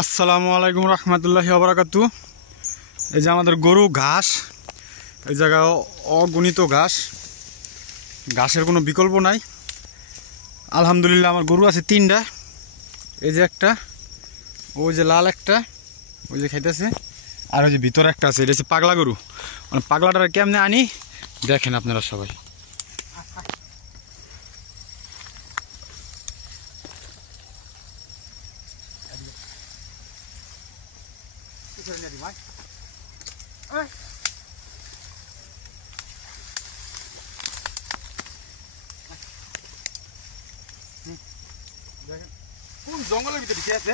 আসসালামু আলাইকুম রহমতুল্লাহি ওয়া বারাকাতুহু। এই যে আমাদের গরু ঘাস, এই জায়গায় অগণিত ঘাস, ঘাসের কোনো বিকল্প নাই। আলহামদুলিল্লাহ আমার গরু আছে 3টা। এই যে একটা, ওই যে লাল একটা, ওই যে খাইতেছে, আর ওই যে ভিতরে একটা আছে, এটা হচ্ছে পাগলা গরু। মানে পাগলাটার কেমনে আনি দেখেন আপনারা সবাই। কোন জঙ্গলের ভিতরে কি আছে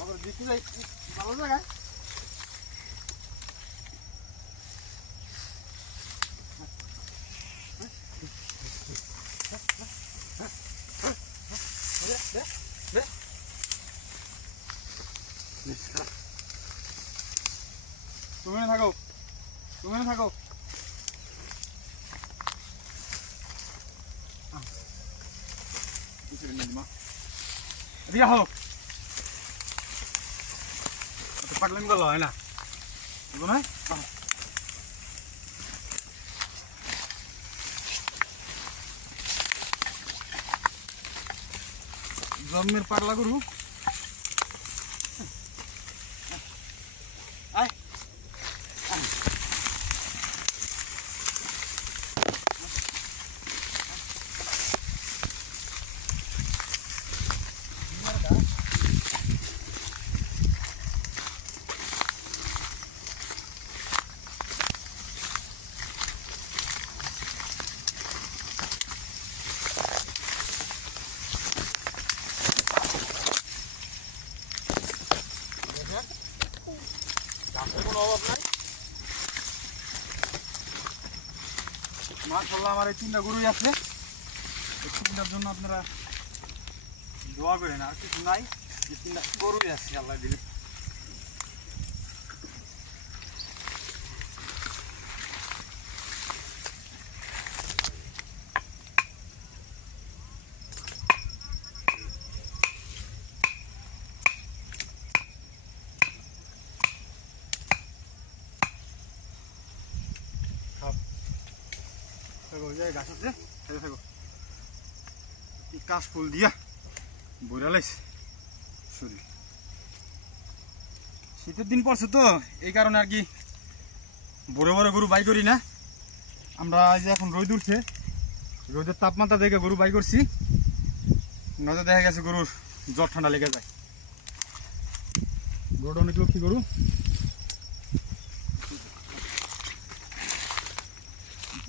আবার দেখতে যাই, ভালো জায়গায়। তুমি থাকো, তুমি থাকো। হোক পাগলামি করলো হয় না, জন্মের পাগলা গরু। ঘাসের কোনো অভাব নাই। মাশাআল্লাহ আমার এই 3টা গরুই আছে। এই 3টার জন্য আপনারা দোয়া করেন, আর কিছু নাই, এই 3টা গরুই আছে আল্লাহ দিলে। গাছ আছে, কাশ ফুল দিয়া বইরা লাইছে শরীর। শীতের দিন পড়ছে তো, এই কারণে আর কি বড় বড় গরু বাই করি না আমরা। যে এখন রোদ উঠছে, রোদের তাপমাত্রা দেখে গরু বাই করছি, নজর দেখা গেছে গরুর জ্বর ঠান্ডা লেগে যায়। গরুটা অনেক লক্ষ্মী গরু।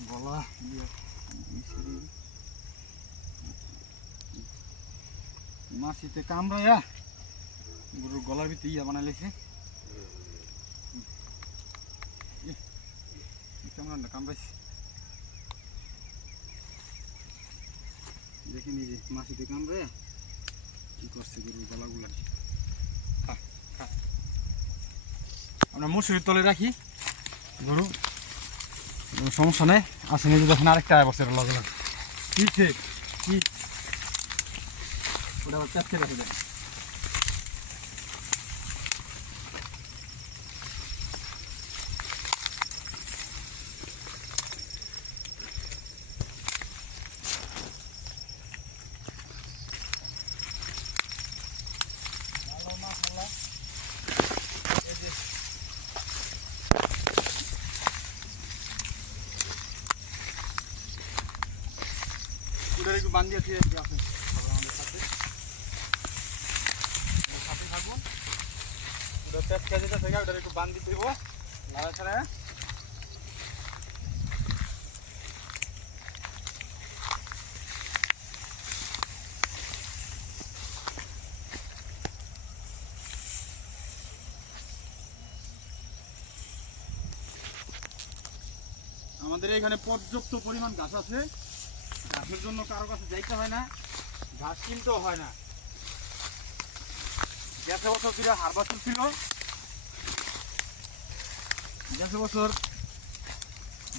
গলা মাছিতে কামড়াইয়া গরুর গলার ভিতরে ইয়া বানাই লেছে। কামড়াইছে দেখি নিজে, মাছিতে কামড়াইয়া কি করছে গরুর গলাগুলা। আমরা মশুরির তলে রাখি গরু, সমস্যা নেই। আসে নিজে যখন আরেকটা বছর লাগে কি ওটা আবার চাচ্ছে রেখে দেয়। একটু বান্ধিয়ে দিয়ে আসেন আমাদের সাথে থাকুন। ওটা পেট খেয়ে যেতে থেকে ওটা একটু বান্ধি দিব নাড়া ছাড়া। আমাদের এখানে পর্যাপ্ত পরিমাণ ঘাস আছে, ঘাসের জন্য কারো কাছে যাইতে হয় না, ঘাস কিনতেও হয় না। গেছে বছর ফিরে হার বাছুর ছিল, গেছে বছর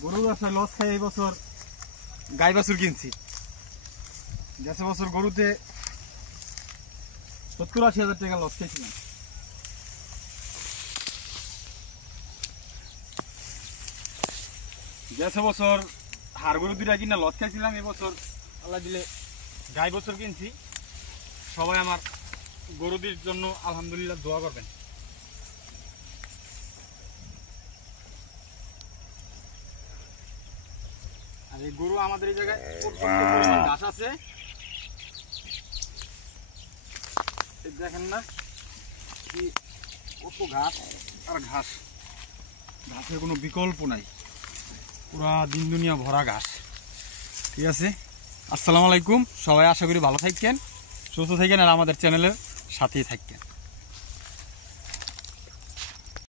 গরু ব্যবসায় লস খাই, এই বছর গাই বাছুর কিনছি। গেছে বছর গরুতে 70-80 হাজার টাকা লস খেয়েছিলাম। গেছে বছর হাড় গরু দুইটা কিনা লস খাইছিলাম, এবছর আল্লাহ দিলে গাই বছর কিনছি। সবাই আমার গরুদের জন্য আলহামদুলিল্লাহ দোয়া করবেন। আর এই গরু আমাদের এই জায়গায় পর্যাপ্ত পরিমাণ ঘাস আছে, দেখেন না কি কত ঘাস আর ঘাস, ঘাসের কোনো বিকল্প নাই, পুরা দিন দুনিয়া ভরা ঘাস। ঠিক আছে, আসসালামু আলাইকুম। সবাই আশা করি ভালো থাকেন, সুস্থ থাকেন আর আমাদের চ্যানেলের সাথেই থাকেন।